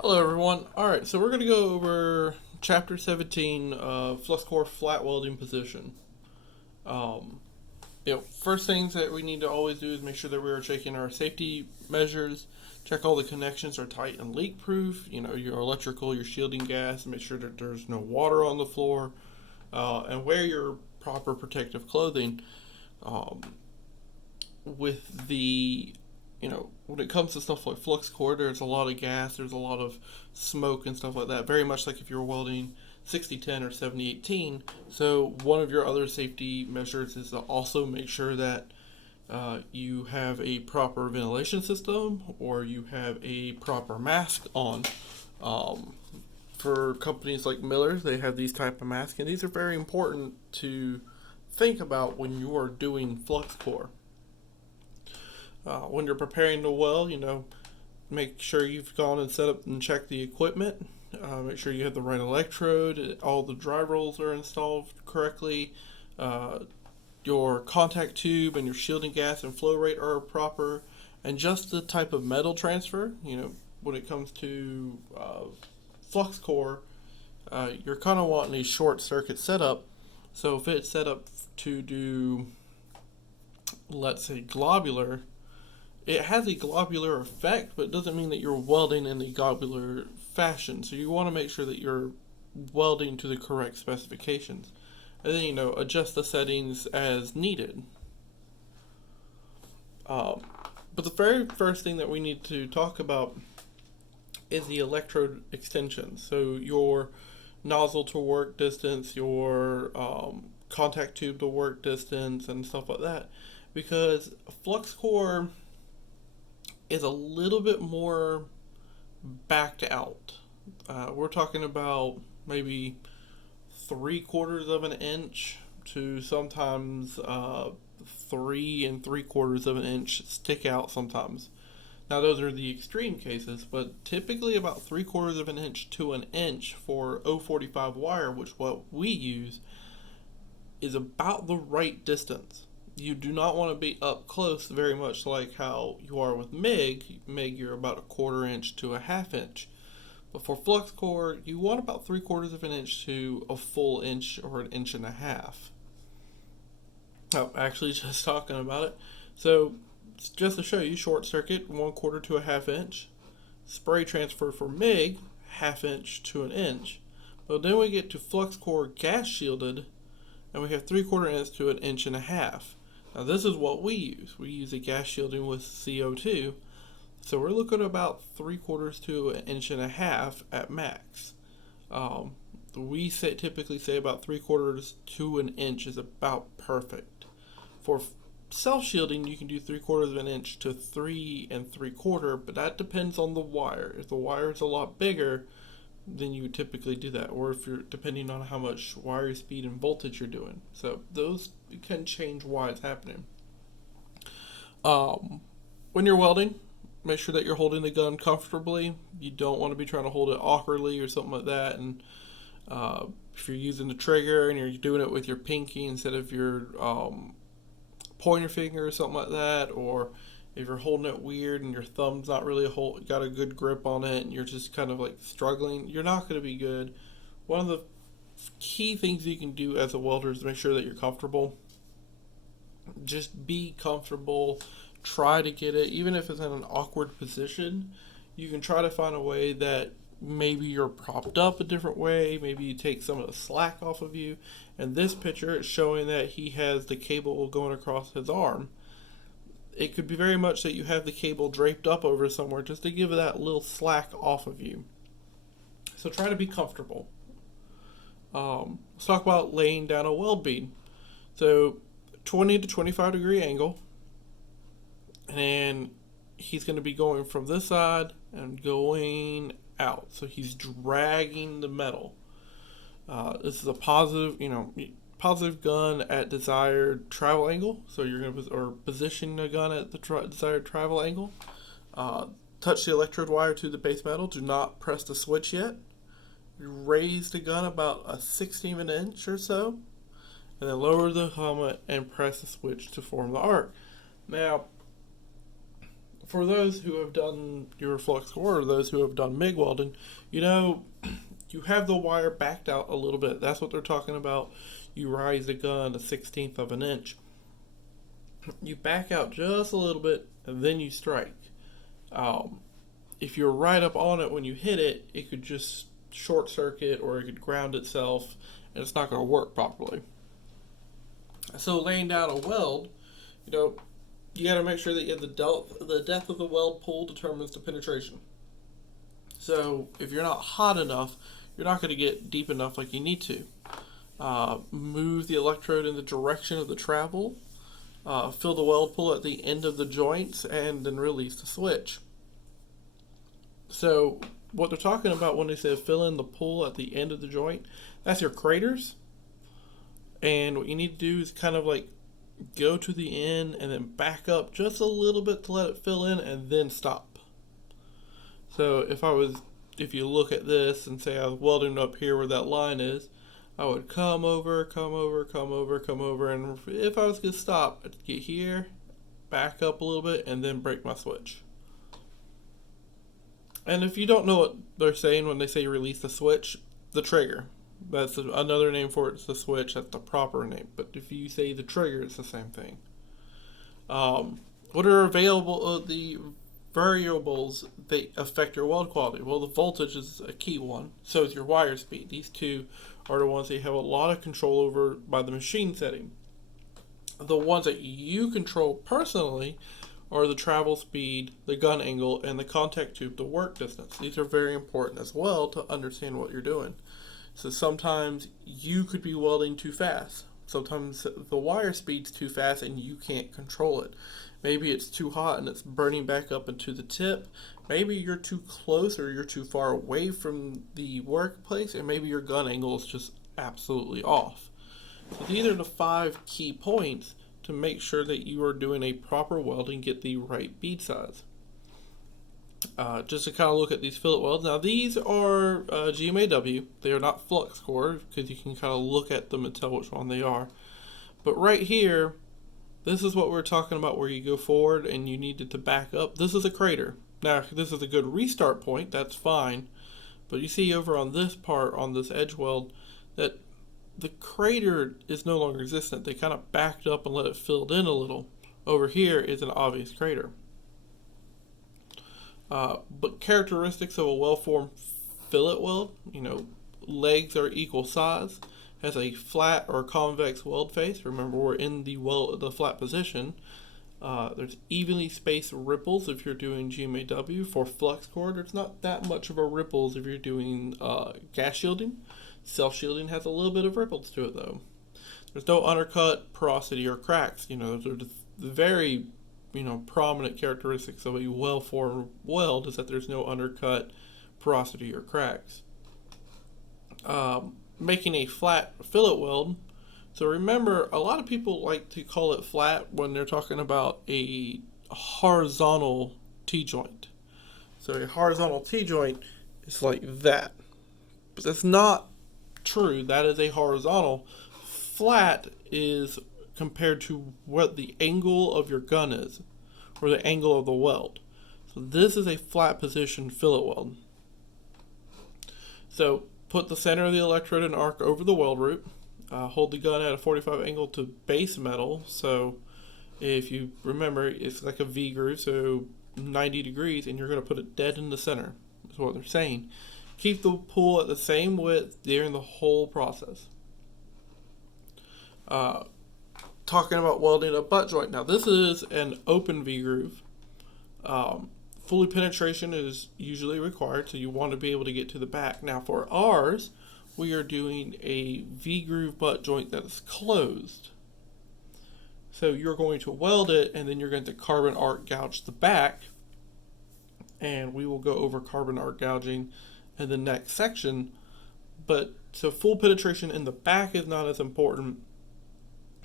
Hello everyone. Alright, so we're going to go over Chapter 17 of Flux Core Flat Welding Position. Um, first things that we need to always do is make sure that we are checking our safety measures, check all the connections are tight and leak proof, your electrical, your shielding gas, make sure that there's no water on the floor, and wear your proper protective clothing. Um, with the when it comes to stuff like flux core, there's a lot of gas, there's a lot of smoke and stuff like that. Very much like if you're welding 6010 or 7018. So one of your other safety measures is to also make sure that you have a proper ventilation system or you have a proper mask on. Um, for companies like Miller's, they have these type of masks, and these are very important to think about when you are doing flux core. When you're preparing to weld, make sure you've gone and set up and checked the equipment. Make sure you have the right electrode, all the dry rolls are installed correctly, uh, your contact tube and your shielding gas and flow rate are proper, and just the type of metal transfer. When it comes to flux core, you're kind of wanting a short circuit setup. So if it's set up to do, let's say, globular, it has a globular effect, but it doesn't mean that you're welding in the globular fashion. So you want to make sure that you're welding to the correct specifications. And then, adjust the settings as needed. Um, but the very first thing that we need to talk about is the electrode extension. So your nozzle to work distance, your contact tube to work distance, and stuff like that. Because flux core is a little bit more backed out. We're talking about maybe 3/4 of an inch to sometimes 3 3/4 of an inch stick out sometimes. Now those are the extreme cases, but typically about 3/4 of an inch to an inch for 045 wire, which what we use, is about the right distance. You do not want to be up close, very much like how you are with MIG. MIG, you're about 1/4 inch to a 1/2 inch. But for flux core, you want about 3/4 of an inch to a full inch or an inch and a half. Oh, actually, just talking about it. So, just to show you, short circuit, 1/4 to a 1/2 inch. Spray transfer for MIG, 1/2 inch to an inch. But then we get to flux core gas shielded, and we have 3/4 inch to an inch and a half. Now this is what we use. We use a gas shielding with CO2. So we're looking at about 3/4 to an inch and a half at max. We typically say about 3/4 to an inch is about perfect. For self shielding, you can do 3/4 of an inch to 3 3/4, but that depends on the wire. If the wire is a lot bigger, then you would typically do that, or if you're depending on how much wire speed and voltage you're doing. So those can change why it's happening. Um, when you're welding, make sure that you're holding the gun comfortably. You don't want to be trying to hold it awkwardly or something like that. And if you're using the trigger and you're doing it with your pinky instead of your pointer finger or something like that, or if you're holding it weird and your thumb's not really got a good grip on it and you're just kind of like struggling, you're not going to be good. One of the key things you can do as a welder is make sure that you're comfortable. Just be comfortable. Try to get it, even if it's in an awkward position. You can try to find a way that maybe you're propped up a different way. Maybe you take some of the slack off of you. And this picture is showing that he has the cable going across his arm. It could be very much that you have the cable draped up over somewhere just to give that little slack off of you. So try to be comfortable. Let's talk about laying down a weld bead. So 20 to 25 degree angle, and he's going to be going from this side and going out. So he's dragging the metal. This is a positive gun at desired travel angle. So you're going to position the gun at the desired travel angle. Touch the electrode wire to the base metal. Do not press the switch yet. Raise the gun about a 1/16 of an inch or so, and then lower the helmet and press the switch to form the arc. Now, for those who have done your flux core or those who have done MIG welding, you know, you have the wire backed out a little bit. That's what they're talking about. You rise the gun 1/16 of an inch. You back out just a little bit and then you strike. If you're right up on it when you hit it, it could just short circuit or it could ground itself and it's not going to work properly. So laying down a weld, you know, you got to make sure that you have the depth of the weld pull determines the penetration. So if you're not hot enough, you're not going to get deep enough like you need to. Move the electrode in the direction of the travel, fill the weld pull at the end of the joints, and then release the switch. So what they're talking about when they say fill in the pull at the end of the joint, that's your craters. And what you need to do is kind of like go to the end and then back up just a little bit to let it fill in and then stop. So if you look at this and say I was welding up here where that line is, I would come over, and if I was going to stop, I'd get here, back up a little bit, and then break my switch. And if you don't know what they're saying when they say release the switch, the trigger. That's another name for it. It's the switch. That's the proper name. But if you say the trigger, it's the same thing. What are available? The variables that affect your weld quality. Well, the voltage is a key one. So is your wire speed. These two are the ones that you have a lot of control over by the machine setting. The ones that you control personally are the travel speed, the gun angle, and the contact tube, the work distance. These are very important as well to understand what you're doing. So sometimes you could be welding too fast. Sometimes the wire speed's too fast and you can't control it. Maybe it's too hot and it's burning back up into the tip. Maybe you're too close or you're too far away from the workplace, and maybe your gun angle is just absolutely off. So these are the 5 key points to make sure that you are doing a proper weld and get the right bead size. Just to kind of look at these fillet welds. Now these are GMAW. They are not flux core because you can kind of look at them and tell which one they are. But right here, this is what we're talking about where you go forward and you needed to back up. This is a crater. Now this is a good restart point. That's fine. But you see over on this part, on this edge weld, that the crater is no longer existent. They kind of backed up and let it fill in a little. Over here is an obvious crater. But characteristics of a well-formed fillet weld, you know, legs are equal size, has a flat or convex weld face. Remember, we're in the flat position. There's evenly spaced ripples if you're doing GMAW. For flux core, there's not that much of a ripples if you're doing gas shielding. Self-shielding has a little bit of ripples to it though. There's no undercut, porosity, or cracks. You know, those are the very prominent characteristics of a well-formed weld is that there's no undercut, porosity, or cracks. Making a flat fillet weld. So remember, a lot of people like to call it flat when they're talking about a horizontal T-joint. So a horizontal T-joint is like that. But that's not true. That is a horizontal. Flat is compared to what the angle of your gun is, or the angle of the weld. So this is a flat position fillet weld. So put the center of the electrode and arc over the weld root. Hold the gun at a 45 angle to base metal. So if you remember, it's like a V groove, so 90 degrees, and you're going to put it dead in the center. That's what they're saying. Keep the pull at the same width during the whole process. Talking about welding a butt joint. Now this is an open V groove. Fully penetration is usually required, so you want to be able to get to the back. Now for ours, we are doing a V groove butt joint that is closed. So you're going to weld it and then you're going to carbon arc gouge the back, and we will go over carbon arc gouging in the next section. But so full penetration in the back is not as important.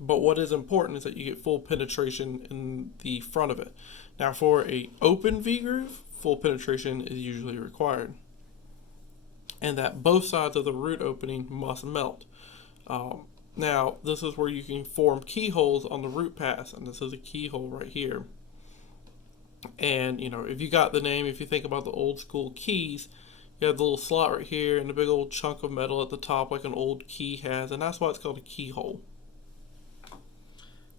But what is important is that you get full penetration in the front of it. Now for a open V groove, full penetration is usually required. And that both sides of the root opening must melt. Now this is where you can form keyholes on the root pass, and this is a keyhole right here. And, if you got the name, if you think about the old school keys, you have the little slot right here and a big old chunk of metal at the top like an old key has, and that's why it's called a keyhole.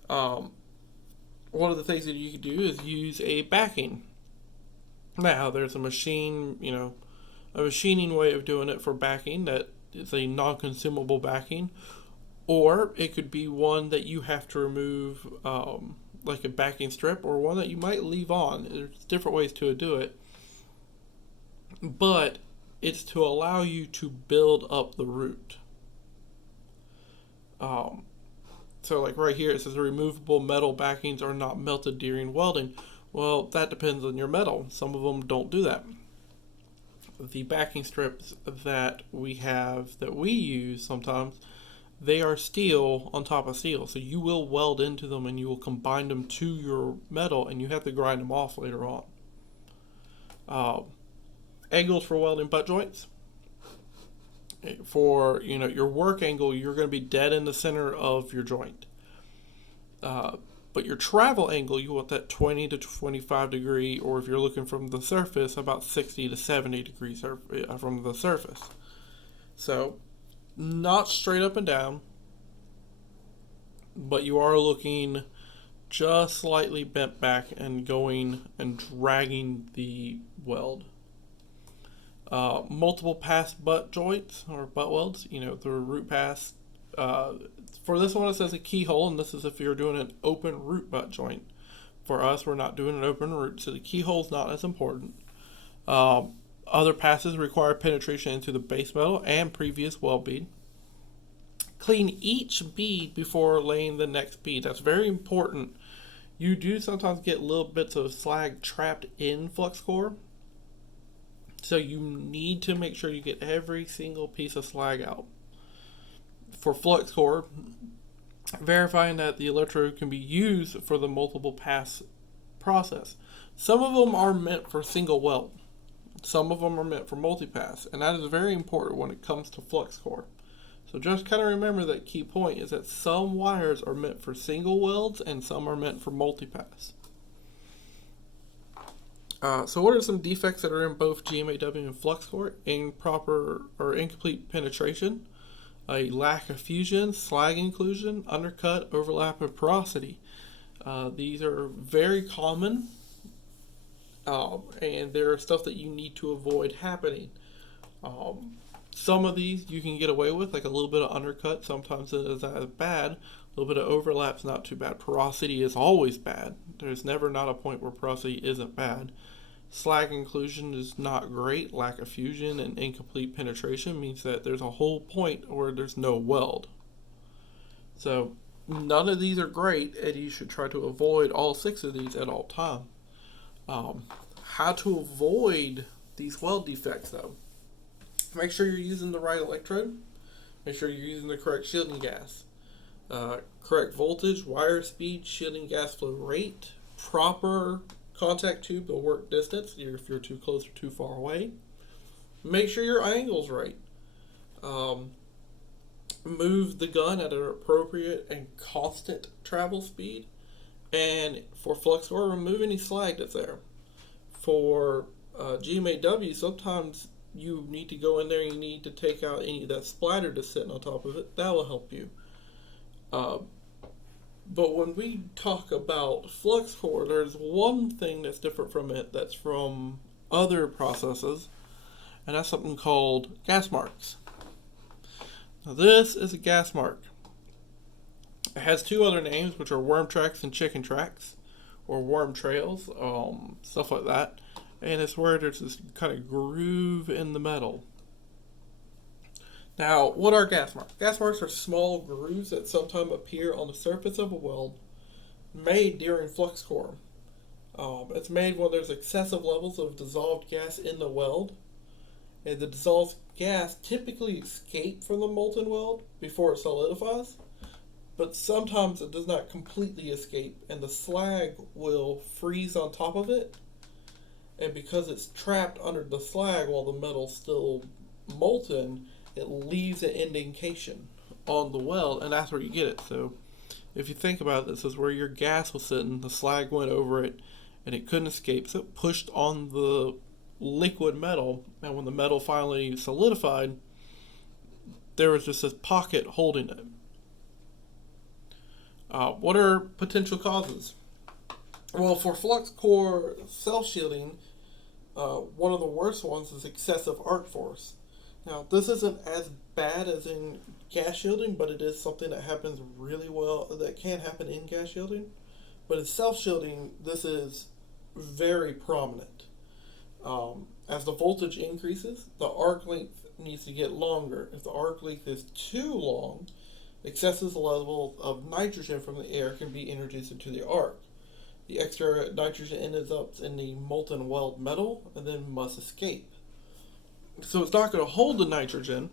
Um, One of the things that you can do is use a backing. Now, there's a machining way of doing it for backing that is a non-consumable backing, or it could be one that you have to remove, like a backing strip, or one that you might leave on. There's different ways to do it, but it's to allow you to build up the root. Um, so, like right here, it says removable metal backings are not melted during welding. Well, that depends on your metal. Some of them don't do that. The backing strips that we use sometimes, they are steel on top of steel. So you will weld into them and you will combine them to your metal, and you have to grind them off later on. Angles for welding butt joints. For your work angle, you're going to be dead in the center of your joint. But your travel angle, you want that 20 to 25 degree, or if you're looking from the surface, about 60 to 70 degrees from the surface. So, not straight up and down, but you are looking just slightly bent back and going and dragging the weld. Multiple pass butt joints or butt welds, the root pass. For this one, it says a keyhole, and this is if you're doing an open root butt joint. For us, we're not doing an open root, so the keyhole's not as important. Other passes require penetration into the base metal and previous weld bead. Clean each bead before laying the next bead. That's very important. You do sometimes get little bits of slag trapped in flux core, so you need to make sure you get every single piece of slag out. For flux core, verifying that the electrode can be used for the multiple pass process. Some of them are meant for single weld. Some of them are meant for multi-pass, and that is very important when it comes to flux core. So just kind of remember that key point is that some wires are meant for single welds and some are meant for multi-pass. So what are some defects that are in both GMAW and flux core? Improper or incomplete penetration, a lack of fusion, slag inclusion, undercut, overlap, and porosity. These are very common, and they're stuff that you need to avoid happening. Some of these you can get away with, like a little bit of undercut. Sometimes it is as bad. A little bit of overlap's not too bad. Porosity is always bad. There's never not a point where porosity isn't bad. Slag inclusion is not great. Lack of fusion and incomplete penetration means that there's a whole point where there's no weld. So none of these are great, and you should try to avoid all 6 of these at all time. How to avoid these weld defects, though? Make sure you're using the right electrode. Make sure you're using the correct shielding gas. Correct voltage, wire speed, shielding gas flow rate, proper contact tube or work distance if you're too close or too far away. Make sure your angle's right. Move the gun at an appropriate and constant travel speed. And for flux core, remove any slag that's there. For GMAW, sometimes you need to go in there and you need to take out any of that splatter that's sitting on top of it. That will help you. But when we talk about flux core, there's one thing that's different from it that's from other processes, and that's something called gas marks. Now this is a gas mark. It has 2 other names, which are worm tracks and chicken tracks, or worm trails, stuff like that. And it's where there's this kind of groove in the metal. Now, what are gas marks? Gas marks are small grooves that sometimes appear on the surface of a weld made during flux core. It's made when there's excessive levels of dissolved gas in the weld, and the dissolved gas typically escapes from the molten weld before it solidifies, but sometimes it does not completely escape, and the slag will freeze on top of it, and because it's trapped under the slag while the metal's still molten, it leaves an indentation on the weld, and that's where you get it. So if you think about it, this is where your gas was sitting, the slag went over it, and it couldn't escape, so it pushed on the liquid metal, and when the metal finally solidified, there was just this pocket holding it. What are potential causes? Well, for flux core self-shielding, one of the worst ones is excessive arc force. Now, this isn't as bad as in gas shielding, but it is something that happens really well, that can happen in gas shielding. But in self-shielding, this is very prominent. As the voltage increases, the arc length needs to get longer. If the arc length is too long, excessive level of nitrogen from the air can be introduced into the arc. The extra nitrogen ends up in the molten weld metal and then must escape. So it's not going to hold the nitrogen.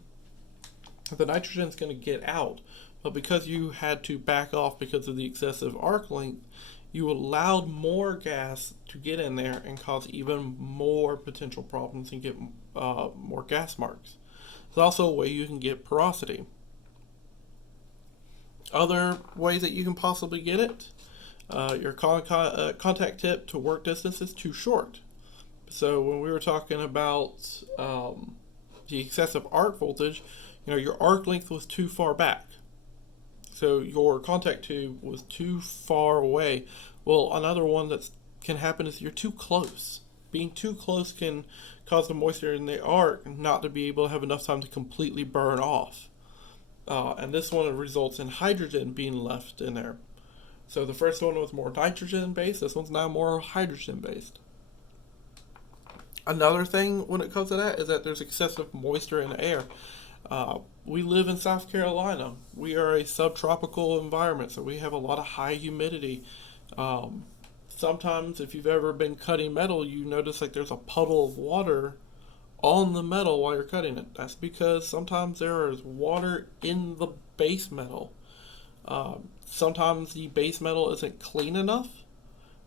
The nitrogen is going to get out. But because you had to back off because of the excessive arc length, you allowed more gas to get in there and cause even more potential problems and get more gas marks. It's also a way you can get porosity. Other ways that you can possibly get it, your contact tip to work distance is too short. So when we were talking about the excessive arc voltage, your arc length was too far back. So your contact tube was too far away. Well, another one that can happen is you're too close. Being too close can cause the moisture in the arc not to be able to have enough time to completely burn off. And this one results in hydrogen being left in there. So the first one was more nitrogen based, this one's now more hydrogen based. Another thing when it comes to that is that there's excessive moisture in the air. We live in South Carolina. We are a subtropical environment, so we have a lot of high humidity. Sometimes if you've ever been cutting metal, you notice like there's a puddle of water on the metal while you're cutting it. That's because sometimes there is water in the base metal. Sometimes the base metal isn't clean enough,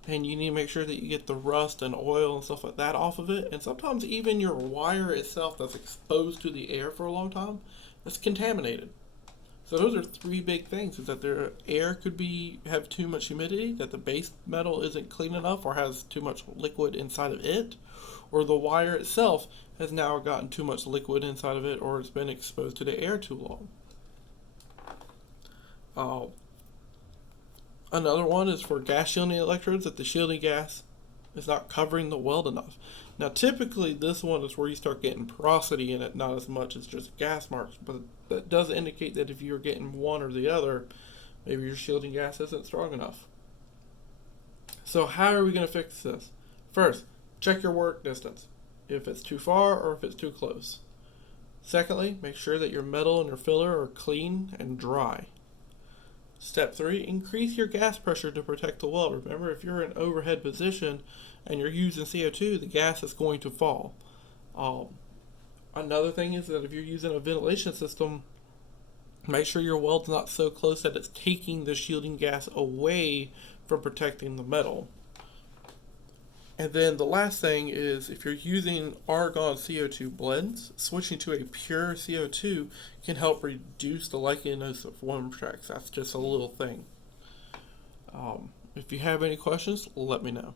and you need to make sure that you get the rust and oil and stuff like that off of it. And sometimes even your wire itself that's exposed to the air for a long time is contaminated. So those are three big things: is that their air could have too much humidity, that the base metal isn't clean enough or has too much liquid inside of it, or the wire itself has now gotten too much liquid inside of it, or it's been exposed to the air too long. Another one is for gas shielding electrodes, that the shielding gas is not covering the weld enough. Now typically this one is where you start getting porosity in it, not as much as just gas marks, but that does indicate that if you're getting one or the other, maybe your shielding gas isn't strong enough. So how are we going to fix this? First, check your work distance, if it's too far or if it's too close. Secondly, make sure that your metal and your filler are clean and dry. Step 3, increase your gas pressure to protect the weld. Remember, if you're in overhead position and you're using CO2, the gas is going to fall. Another thing is that if you're using a ventilation system, make sure your weld's not so close that it's taking the shielding gas away from protecting the metal. And then the last thing is, if you're using argon CO2 blends, switching to a pure CO2 can help reduce the likeliness of worm tracks. That's just a little thing. If you have any questions, let me know.